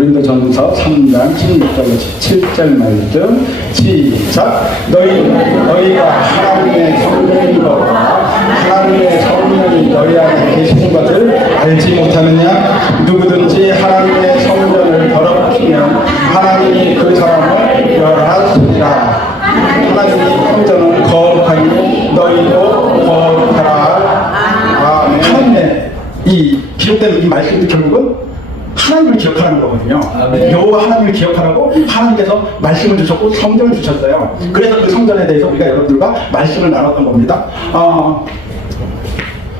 고린도 전서 3장 16절로 17절 말씀. 시작. 너희 너희가 하나님의 것과 하나님의 성령이 너희 안에 계시는 것을 알지 못하느냐? 누구든지 하나님의 성령을 더럽히면 하나님이 그 사람을 멸하시리라 하나님의 성전은 거룩하니 너희도 거룩하라. 아멘. 이 기록된 이 말씀도 결국은 하나님을 기억하라는 거거든요. 여호와 하나님을 기억하라고 하나님께서 말씀을 주셨고 성전을 주셨어요. 그래서 그 성전에 대해서 우리가 여러분들과 말씀을 나눴던 겁니다. 어,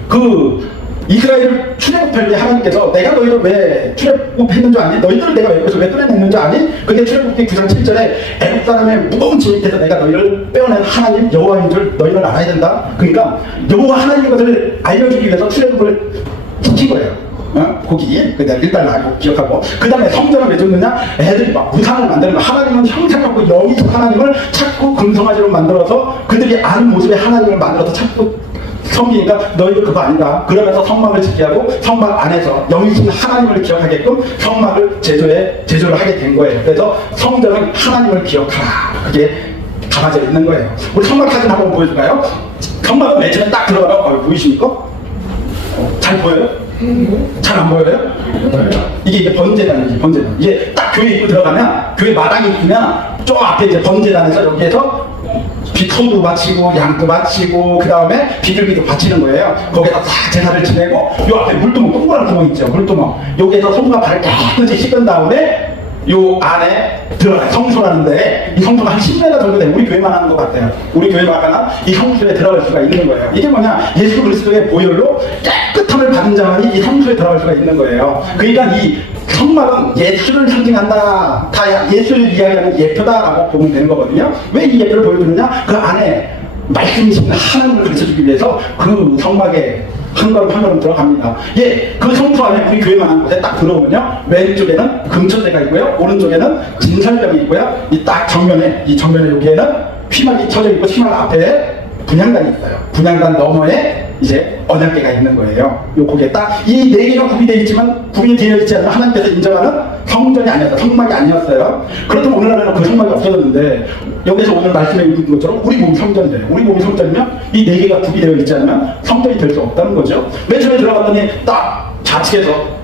그 이스라엘 출애굽할 때 하나님께서 내가 너희를 왜 출애굽했는 줄 아니? 너희들을 내가 여기서 왜 꺼내냈는 줄 아니? 그게 출애굽기 9장 7절에 애굽 사람의 무거운 짐 밑에서 내가 너희를 빼어낸 하나님 여호와인 줄 너희는 알아야 된다. 그러니까 여호와 하나님인 것을 알려주기 위해서 출애굽을 시킨 거예요. 어? 거기 그냥 일단 알고 기억하고 그 다음에 성전을 왜 줬느냐 애들이 막 우상을 거 하나님은 형상 없고 영이적 하나님을 찾고 금성아지로 만들어서 그들이 아는 모습의 하나님을 만들어서 찾고 섬기니까 너희도 그거 아니다 그러면서 성막을 짓게 하고 성막 안에서 영이신 하나님을 기억하게끔 성막을 제조해 제조를 하게 된 거예요 그래서 성전은 하나님을 기억하라 그게 담아져 있는 거예요 우리 성막 사진 한번 보여줄까요? 성막은 맨 처음에 딱 들어가면 어, 보이십니까? 어, 잘 보여요? 잘 안 보여요? 이게 이제 번제단이지 번제단. 이게 딱 교회 입구 들어가면 교회 마당이 있으면 저 앞에 이제 번제단에서 여기에서 비토도 바치고 양도 바치고 그 다음에 비둘기도 바치는 거예요. 거기다 싹 제사를 지내고 요 앞에 물두멍 동그란 구멍 있죠 물두멍. 여기에서 손과 발을 깨끗이 씻은 다음에 요 안에 들어가 성소라는데 이 성소가 한 10m 정도 돼요. 우리 교회만 하는 것 같아요. 우리 교회만 하나 이 성소에 들어갈 수가 있는 거예요. 이게 뭐냐? 예수 그리스도의 보혈로 깨끗함을 받은 자만이 이 성소에 들어갈 수가 있는 거예요. 그러니까 이 성막은 예수를 상징한다. 다 예수를 이야기하는 예표다라고 보면 되는 거거든요. 왜 이 예표를 보여주느냐? 그 안에 말씀이신 하나님을 가르쳐 주기 위해서 그 성막에 한 걸음 한 걸음 들어갑니다. 예, 그 성소 안에 우리 교회만 한 곳에 딱 들어오면요. 왼쪽에는 금천대가 있고요. 오른쪽에는 진설병이 있고요. 이 딱 정면에, 이 정면에 여기에는 휘막이 쳐져 있고 휘막 앞에 분양단이 있어요. 분양단 너머에 이제 언약계가 있는 거예요. 요 거기에 딱 이 네 개가 구비되어 있지만 구비되어 있지 않은 하나님께서 인정하는 성전이 아니었어요. 성막이 아니었어요. 그렇다면 오늘날에는 그 성막이 없어졌는데 여기서 오늘 말씀해 있는 것처럼 우리 몸이 성전이돼요 우리 몸이 성전이면 이 네 개가 구비되어 있지 않으면 성전이 될 수 없다는 거죠. 맨 처음에 들어갔더니 딱 좌측에서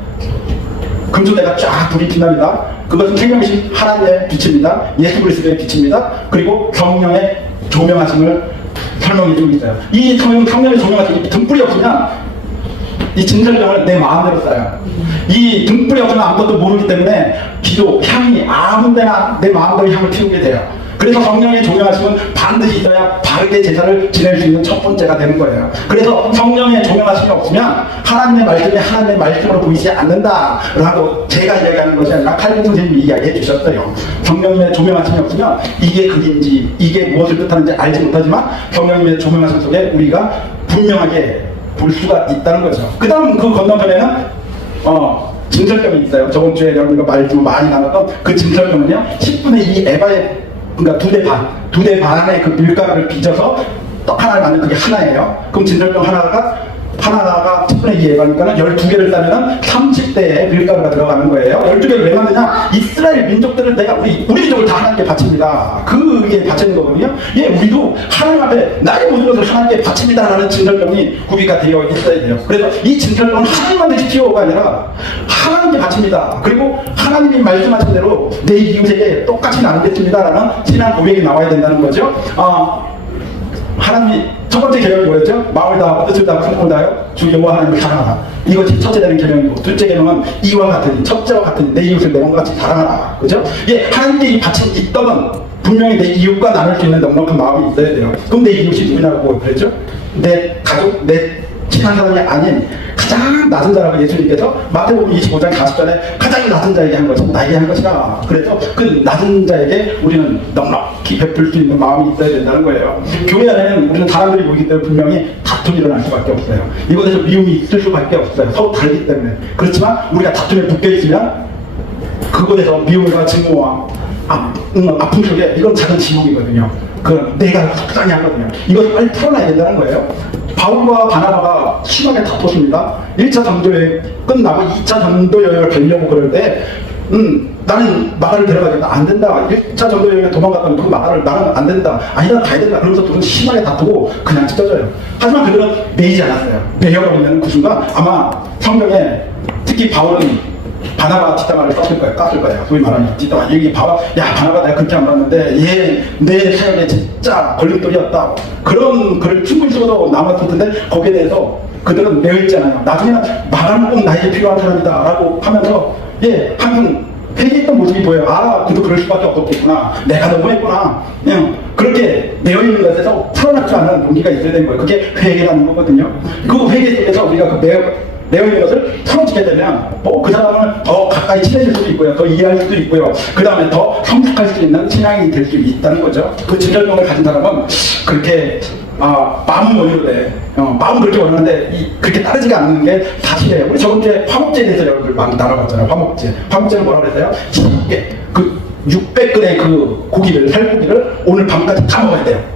금수대가 쫙 불이 빛납니다. 그것은 생명이신 하나님의 빛입니다. 예수 그리스도의 빛입니다. 그리고 성령의 조명하심을 설명해 주고 있어요. 이 성령, 성령의 조명하심 이 등불이 없으면 이 진설병을 내 마음대로 써요. 이 등불이 없으면 아무것도 모르기 때문에 기도, 향이 아무 데나 내 마음대로 향을 피우게 돼요. 그래서 성령의 조명하심은 반드시 있어야 바르게 제사를 지낼 수 있는 첫 번째가 되는 거예요. 그래서 성령의 조명하심이 없으면 하나님의 말씀이 하나님의 말씀으로 보이지 않는다라고 제가 이야기하는 것이 아니라 칼빈 선생님이 이야기해 주셨어요. 성령의 조명하심이 없으면 이게 글인지 이게 무엇을 뜻하는지 알지 못하지만 성령님의 조명하심 속에 우리가 분명하게 볼 수가 있다는 거죠. 그 다음 그 건너편에는 어 진설병이 있어요. 저번 주에 여러분과 말 좀 많이 나눴던 그 진설병은요 10분의 2 에바의 그러니까 두 대 반, 두 대 반의 그 밀가루를 빚어서 떡 하나를 만든 그게 하나예요. 그럼 진설병 하나가 하나가 10분의 2 에바니까는 12개를 따면 30대의 밀가루가 들어가는 거예요. 12개를 왜 만드냐? 이스라엘 민족들을 내가 우리 우리 민족을 다 하나님께 바칩니다. 그게 바치는 거거든요. 예, 우리도 하나님 앞에 나의 모든 것을 하나님께 바칩니다라는 진설병이 구비가 되어 있어야 돼요. 그래서 이 진설병은 하나님만 지키고가 아니라 하나님께 바칩니다. 그리고 하나님이 말씀하신 대로 내 이웃에게 똑같이 나누겠습니다라는 신앙 고백이 나와야 된다는 거죠. 어, 하나님이 첫 번째 계명이 뭐였죠? 마음을 다하고 뜻을 다하고 성품을 다하여 주 여호와 하나님을 사랑하라. 이것이 첫째 되는 계명이고 둘째 계명은 이와 같으니 첫째와 같으니 내 이웃을 내 몸과 같이 사랑하라. 그죠? 예, 하나님께 이 바친 이 떡은 분명히 내 이웃과 나눌 수 있는 넉넉한 마음이 있어야 돼요. 그럼 내 이웃이 누구냐고 그랬죠? 내 가족, 내 친한 사람이 아닌 가장 낮은 자라고 예수님께서 마태복음 25장 40절에 가장 낮은 자에게 한 것은 나에게 한 것이라. 그래서 그 낮은 자에게 우리는 넉넉히 베풀 수 있는 마음이 있어야 된다는 거예요. 교회 안에는 우리는 사람들이 모이기 때문에 분명히 다툼이 일어날 수밖에 없어요. 이곳에서 미움이 있을 수밖에 없어요. 서로 다르기 때문에. 그렇지만 우리가 다툼에 묶여 있으면 그곳에서 미움과 증오와 아, 음, 아픔 속에 이건 작은 지옥이거든요. 그 내가 속상해 하거든요. 이것을 빨리 풀어놔야 된다는 거예요. 바울과 바나바가 심하게 다퉜습니다. 1차 전도여행 끝나고 2차 전도여행을 가려고 그럴 때 음, 나는 마가를 데려가겠다. 안 된다. 1차 정도 여행에 도망갔다면 그 마가를 나는 안 된다. 아니다, 가야 된다. 그러면서 둘은 심하게 다투고 그냥 찢어져요. 하지만 그들은 매이지 않았어요. 매여버리는 그 순간 아마 성경에 특히 바울은 바나바 뒷담화를 깠을 거예요. 깠을 거예요. 소위 말하는 뒷담화. 여기 봐봐. 야, 바나바 내가 그렇게 안 봤는데 얘 내 사역에 진짜 걸림돌이었다. 그런 글을 충분히 써도 남았을 텐데 거기에 대해서 그들은 매여 있잖아요. 나중에는 마가는 꼭 나에게 필요한 사람이다. 라고 하면서 예, 항상 회개했던 모습이 보여요. 아, 그도 그럴 수밖에 없었겠구나. 내가 너무했구나. 그냥 그렇게 매여 있는 것에서 풀어놓지 않은 용기가 있어야 되는 거예요. 그게 회개라는 거거든요. 그 회개 속에서 우리가 그 매여 있는 것을 털어주게 되면 뭐그 사람을 더 가까이 친해질 수도 있고요. 더 이해할 수도 있고요. 그 다음에 더 성숙할 수 있는 신앙이 될 수 있다는 거죠. 그 진절병을 가진 사람은 그렇게 아, 마음은 원효돼. 어, 마음은 그렇게 원하는데 이, 그렇게 따르지가 않는 게 사실이에요. 우리 저번 주에 화목제에 대해서 여러분들 많이 나눠봤잖아요. 화목제. 화목제는 뭐라고 그랬어요? 쉽게 그 600g의 그 고기를, 살고기를 오늘 밤까지 다 먹어야 돼요.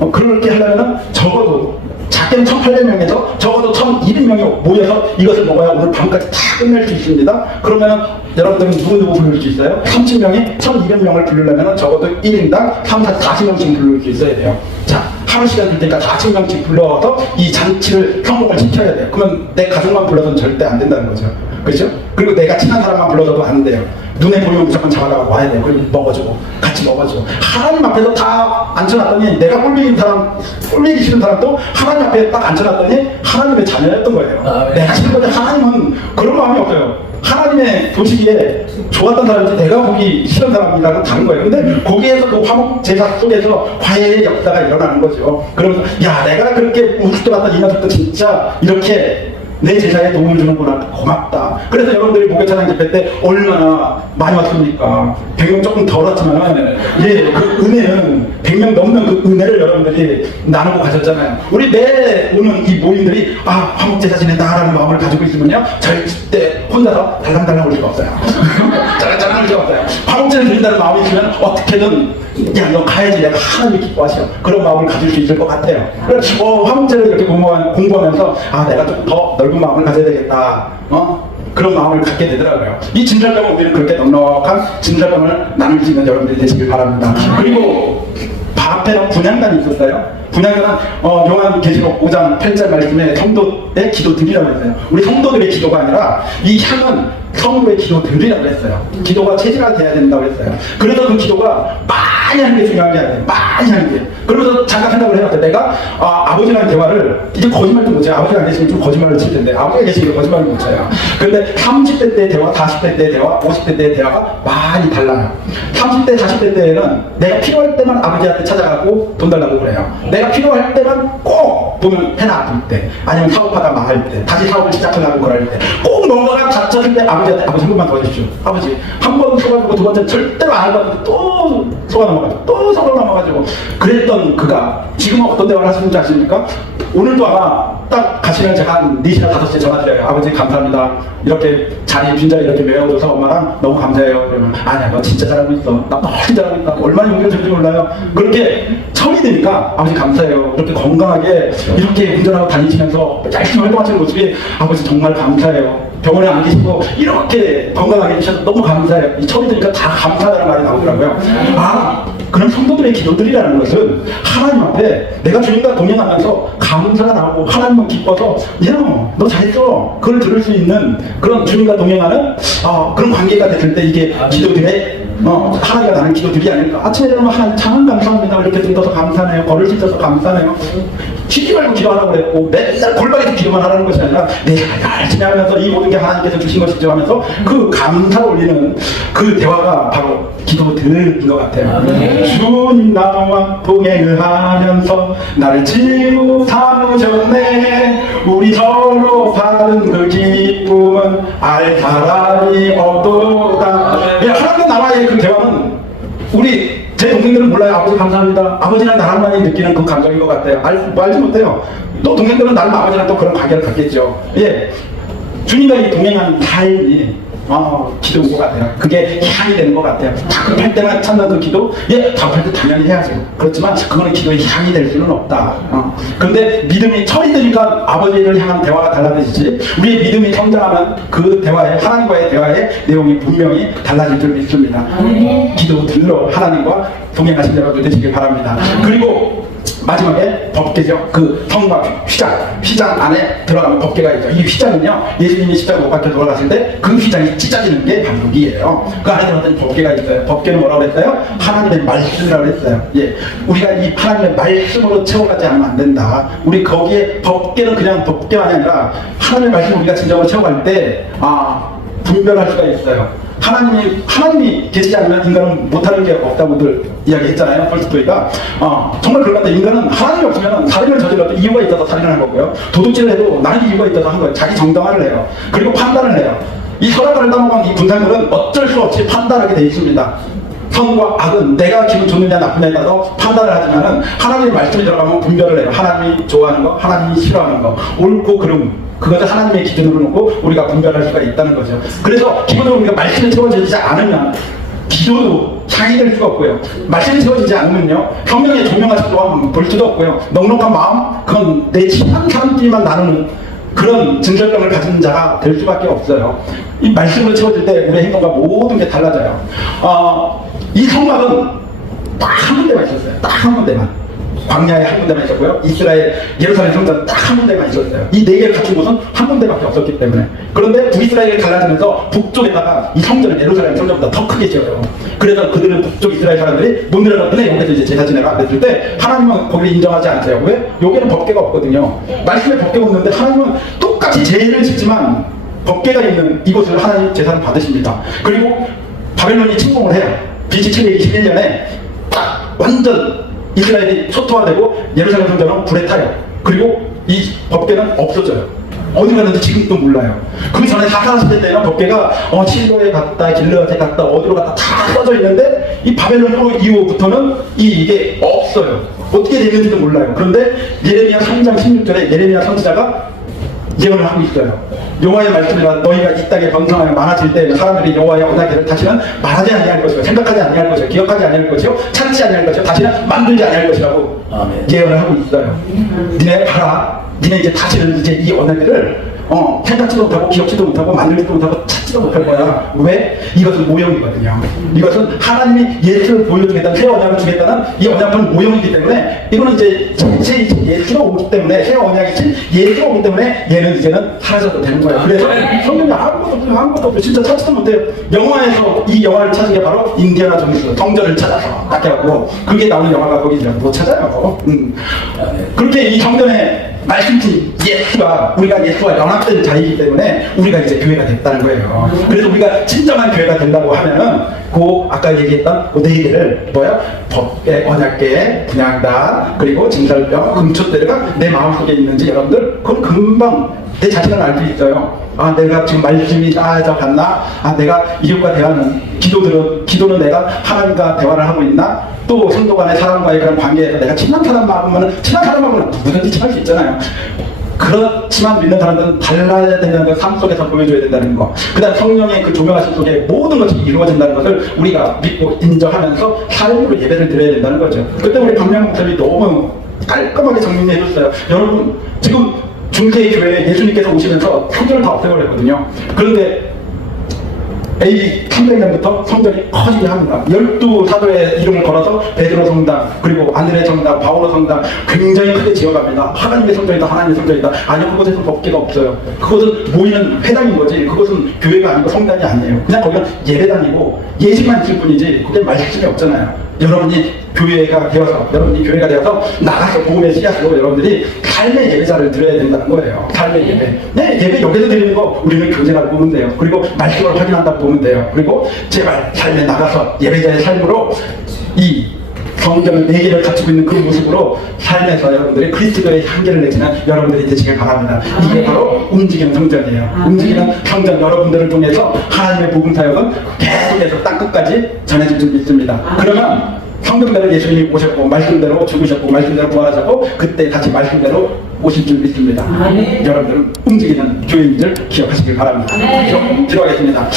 어, 그렇게 하려면 적어도 작게는 1,800명에서 적어도 1,200명이 모여서 이것을 먹어야 오늘 밤까지 다 끝낼 수 있습니다. 그러면 여러분들은 누구누구 부를 수 있어요? 30명이 1,200명을 부르려면 적어도 1인당 3, 4, 40명씩 부를 수 있어야 돼요. 자, 하루 시간 될 때니까 40명씩 불러서 이 잔치를 성공을 시켜야 돼요. 그러면 내 가족만 불러서는 절대 안 된다는 거죠. 그렇죠? 그리고 내가 친한 사람만 불러서도 안 돼요. 눈에 보이면 무조건 잡아다가 와야 돼요. 그럼 먹어주고 같이 먹어주고 하나님 앞에서 다 앉혀놨더니 내가 꼴리기 사람 꼴리기 싫은 사람도 하나님 앞에 딱 앉혀놨더니 하나님의 자녀였던 거예요. 아, 네. 내가 건데 하나님은 그런 마음이 없어요. 하나님의 보시기에 좋았던 사람인지 내가 보기 싫은 사람이라는 다른 거예요. 근데 거기에서 그 화목 제사 속에서 화해의 역사가 일어나는 거죠. 그러면서 야 내가 그렇게 우습게 봤던 이 녀석도 진짜 이렇게 내 제자에 도움을 주는구나 고맙다. 그래서 여러분들이 목요차장 집회 때 얼마나 많이 왔습니까? 100명 조금 덜 왔지만 예, 그 은혜는 100명 넘는 그 은혜를 여러분들이 나누고 가셨잖아요. 우리 매 오는 이 모임들이 아 화목제사 지낸다라는 마음을 가지고 있으면요 절대 혼자서 달랑달랑 올 수가 없어요. 달랑달랑 올 수가 없어요. 화목제를 드린다는 마음이 있으면 어떻게든 야, 너 가야지. 내가 하나님이 기뻐하셔. 그런 마음을 가질 수 있을 것 같아요. 그래서 어, 화목제를 이렇게 공부하, 공부하면서 아, 내가 좀 더 넓은 마음을 가져야 되겠다. 어? 그런 마음을 갖게 되더라고요. 이 진절병을 우리는 그렇게 넉넉한 진절병을 나눌 수 있는 여러분들이 되시길 바랍니다. 그리고 앞에는 분양단이 있었어요. 분양단은 어, 요한 계시록 5장 8절 말씀에 성도의 기도들이라고 했어요. 우리 성도들의 기도가 아니라 이 향은 성도의 기도들이라고 했어요. 기도가 체질화 돼야 된다고 했어요. 그래서 그 기도가 많이 하는 게게 아니에요. 많이 하는 게. 그러면서 잠깐 생각을 해봤어요. 내가 아, 아버지랑 대화를 이제 거짓말도 못 해요. 아버지가 안 계시면 좀 거짓말을 칠 텐데 아버지가 계시면 거짓말을 못 쳐요. 근데 30대 때 대화, 40대 때 대화, 50대 때 대화가 많이 달라요. 30대, 40대 때에는 내가 필요할 때만 아버지한테 찾아가고 돈 달라고 그래요. 내가 필요할 때만 꼭 해나 아플 때, 아니면 사업하다 망할 때, 다시 사업을 시작하려고 그럴 때, 꼭 뭔가가 닥쳤을 때 아버지 한테 아버지 한 번만 도와주십시오. 아버지 한 번 속아주고 두 번째 절대로 안 하고 또 속아 넘어가지고 또 속아 넘어가지고 그랬던 그가 지금은 어떤 대화를 하시는지 아십니까? 오늘도 아마 딱 가시면 제가 한 4시나 5시에 전화드려요. 아버지 감사합니다. 이렇게 자리 빈자리 이렇게 메워줘서 엄마랑 너무 감사해요. 그러면 아니야 너 진짜 잘하고 있어. 나 너무 잘하고 있다. 얼마나 용기가 좋은지 몰라요. 그렇게 처음이 되니까 아버지 감사해요. 이렇게 건강하게 이렇게 운전하고 다니시면서 열심히 활동하시는 모습이 아버지 정말 감사해요. 병원에 안 계시고 이렇게 건강하게 계셔서 너무 감사해요. 이 처음이 되니까 다 감사하다는 말이 나오더라고요. 아, 그럼 성도들의 기도들이라는 것은 하나님 앞에 내가 주님과 동행하면서 감사가 나오고 하나님은 기뻐서 야, 너 잘했어. 그걸 들을 수 있는 그런 주님과 동행하는 어, 그런 관계가 됐을 때 이게 기도들의 어, 하나님과 나는 기도들이 아닐까. 아침에 일어나면 하나님 참 감사합니다. 이렇게 등 떠서 감사해요. 걸을 수 있어서 감사해요. 쉬지 말고 기도하라고 그랬고 맨날 골방에서 기도만 하라는 것이 아니라 내가 열심히 하면서 이 모든 게 하나님께서 주신 것이죠 하면서 그 감사를 올리는 그 대화가 바로 기도들인 것 같아요. 아멘. 주님 나와 동행을 하면서 나를 지고 삼으셨네 우리 서로 사는 그 기쁨은 알 사람이 없도다 예, 하나님과 나와의 그 대화는 우리 제 동생들은 몰라요. 아버지 감사합니다. 아버지랑 나랑만이 느끼는 그 감정인 것 같아요. 알, 알지 못해요. 또 동생들은 나랑 아버지랑 또 그런 관계를 갖겠죠. 예 주님과 이 동행하는 삶이 어, 기도인 것 같아요. 그게 향이 되는 것 같아요. 답답할 때만 찾는 그 기도, 예, 답답할 때 당연히 해야죠. 그렇지만 그거는 기도의 향이 될 수는 없다. 어. 그런데 믿음이 철이 드니까 아버지를 향한 대화가 달라지지. 우리의 믿음이 성장하면 그 대화에 하나님과의 대화의 내용이 분명히 달라질 줄 믿습니다. 기도들로 하나님과 동행하신 여러분 되시길 바랍니다. 그리고 마지막에 법계죠. 그 성막 휘장, 휘장 안에 들어가면 법계가 있죠. 이 휘장은요, 예수님이 십자가 못 박혀 돌아가실 때 그 휘장이 찢어지는 게 여기예요. 그 안에 들어갔더니 법계가 있어요. 법계는 뭐라고 그랬어요? 하나님의 말씀이라고 그랬어요. 예. 우리가 이 하나님의 말씀으로 채워가지 않으면 안 된다. 우리 거기에 법계는 그냥 법계만이 아니라 하나님의 말씀을 우리가 진정으로 채워갈 때, 아, 분별할 수가 있어요. 하나님이 하나님이 계시지 않으면 인간은 못하는 게 없다고 들 이야기했잖아요. 톨스토이가 어, 정말 그런 것 같아요. 인간은 하나님이 없으면 살인을 저질러도 이유가 있어서 살인을 한 거고요. 도둑질을 해도 나는 이유가 있어서 한 거예요. 자기 정당화를 해요. 그리고 판단을 해요. 이 선악을 따먹은 이 분상들은 어쩔 수 없이 판단하게 돼 있습니다. 선과 악은 내가 기분 좋느냐 나쁘냐에 따라서 판단을 하지만은 하나님의 말씀이 들어가면 분별을 해요. 하나님이 좋아하는 거, 하나님이 싫어하는 거, 옳고 그름. 그것을 하나님의 기준으로 놓고 우리가 분별할 수가 있다는 거죠. 그래서 기본적으로 우리가 말씀이 채워지지 않으면 기도도 향이 될 수가 없고요. 말씀이 채워지지 않으면요. 성령의 조명하실 또한 볼 수도 없고요. 넉넉한 마음, 그건 내 친한 사람들만 나누는 그런 증설병을 가진 자가 될 수밖에 없어요. 이 말씀을 채워질 때 우리의 행동과 모든 게 달라져요. 어, 이 성막은 딱 한 군데만 있었어요. 딱 한 군데만. 광야에 한 군데만 있었고요. 이스라엘 예루살렘 성전 딱 한 군데만 있었어요. 이 네 개를 갖춘 곳은 한 군데밖에 없었기 때문에. 그런데 북이스라엘이 갈라지면서 북쪽에다가 이 성전을 예루살렘 성전보다 더 크게 지어요. 그래서 그들은 북쪽 이스라엘 사람들이 못 내려갔더니 여기서 이제 제사 지내가 그랬을 때 하나님은 거기를 인정하지 않으세요. 왜? 여기는 법계가 없거든요. 말씀에 법계가 없는데 하나님은 똑같이 제의를 짓지만 법계가 있는 이곳을 하나님 제사를 받으십니다. 그리고 바벨론이 침공을 해요. BC 721년에 딱 완전 이스라엘이 초토화되고 예루살렘 성전은 불에 타요. 그리고 이 법계는 없어져요. 어디 갔는지 지금도 몰라요. 그 전에 사사시대 때는 법계가 어, 실로에 갔다, 길르앗에 갔다, 어디로 갔다 다 써져 있는데 이 바벨론 포로 이후부터는 이, 이게 없어요. 어떻게 됐는지도 몰라요. 그런데 예레미야 3장 16절에 예레미야 선지자가 예언을 하고 있어요. 여호와의 말씀이라 너희가 이 땅에 번성하여 많아질 때 사람들이 여호와의 언약궤를 다시는 말하지 아니할 것이요 생각하지 아니할 것이요 기억하지 아니할 것이요 찾지 아니할 것이요 다시는 만들지 아니할 것이라고. 예언을 하고 있어요. 니네 봐라. 니네 이제 다시는 이제 이 언약궤를 어, 생각지도 못하고 기억지도 못하고 만들지도 못하고 찾지도 못할 거야. 왜? 이것은 모형이거든요. 이것은 하나님이 예수를 보여주겠다는 새 언약을 주겠다는 이 언약은 모형이기 때문에 이거는 이제 전체 예수가 오기 때문에 새 언약이지 예수가 오기 때문에 얘는 이제는 사라져도 되는 거예요. 그래서 성경에 아무것도 없어요. 아무것도 없어요. 진짜 찾지도 못해요. 영화에서 이 영화를 찾은 게 바로 인디아나 존스 성전을 찾아서 딱 해갖고 그게 나오는 영화가 거기 못 찾아요. 음. 그렇게 이 성전에 말씀팀 예수가 우리가 예수와 연합된 자이기 때문에 우리가 이제 교회가 됐다는 거예요. 그래서 우리가 진정한 교회가 된다고 하면은 그 아까 얘기했던 그네 개를 뭐야 법계, 언약계, 분양단 그리고 징설병, 금초대가 내 마음속에 있는지 여러분들 그건 금방 내 자신을 알 수 있어요. 아 내가 지금 말씀이 나아져 갔나? 아 내가 이웃과 대화는 기도들은 기도는 내가 하나님과 대화를 하고 있나? 또 성도 간의 사람과의 그런 관계에서 내가 친한 사람만은 친한 사람만은 누구든지 친할 수 있잖아요. 그렇지만 믿는 사람들은 달라야 된다는 걸삶 속에서 보여줘야 된다는 거. 그 다음 성령의 그 조명하심 속에 모든 것이 이루어진다는 것을 우리가 믿고 인정하면서 삶으로 예배를 드려야 된다는 거죠. 그때 우리 박명 목사님이 너무 깔끔하게 정리해 줬어요. 여러분, 지금 중세의 교회에 예수님께서 오시면서 성전을 다 없애버렸거든요. 그런데 AD 300년부터 성전이 커지게 합니다. 열두 사도의 이름을 걸어서 베드로 성당, 그리고 안드레 성당, 바오로 성당 굉장히 크게 지어갑니다. 하나님의 성전이다, 하나님의 성전이다. 아니요, 그곳에서 법계가 없어요. 그것은 모이는 회당인 거지. 그것은 교회가 아니고 성당이 아니에요. 그냥 거기는 예배당이고 예식만 있을 뿐이지 그게 말씀이 없잖아요. 여러분이 교회가 되어서 여러분이 교회가 되어서 나가서 복음의 씨앗으로 여러분들이 삶의 예배자를 드려야 된다는 거예요. 삶의 예배. 네, 예배 여기서 드리는 거 우리는 교제라고 보면 돼요. 그리고 말씀을 확인한다고 보면 돼요. 그리고 제발 삶에 나가서 예배자의 삶으로 이 성경을 네 개를 갖추고 있는 그 모습으로 삶에서 여러분들이 그리스도의 향기를 내지는 여러분들이 되시길 바랍니다. 이게 바로 움직이는 성전이에요. 움직이는 성전 여러분들을 통해서 하나님의 복음 사역은 계속해서 땅 끝까지 전해질 줄 믿습니다. 그러면 성경대로 예수님이 오셨고 말씀대로 죽으셨고 말씀대로 부활하셨고 그때 다시 말씀대로 오실 줄 믿습니다. 여러분들은 움직이는 교인들 기억하시길 바랍니다. 기록, 기록하겠습니다.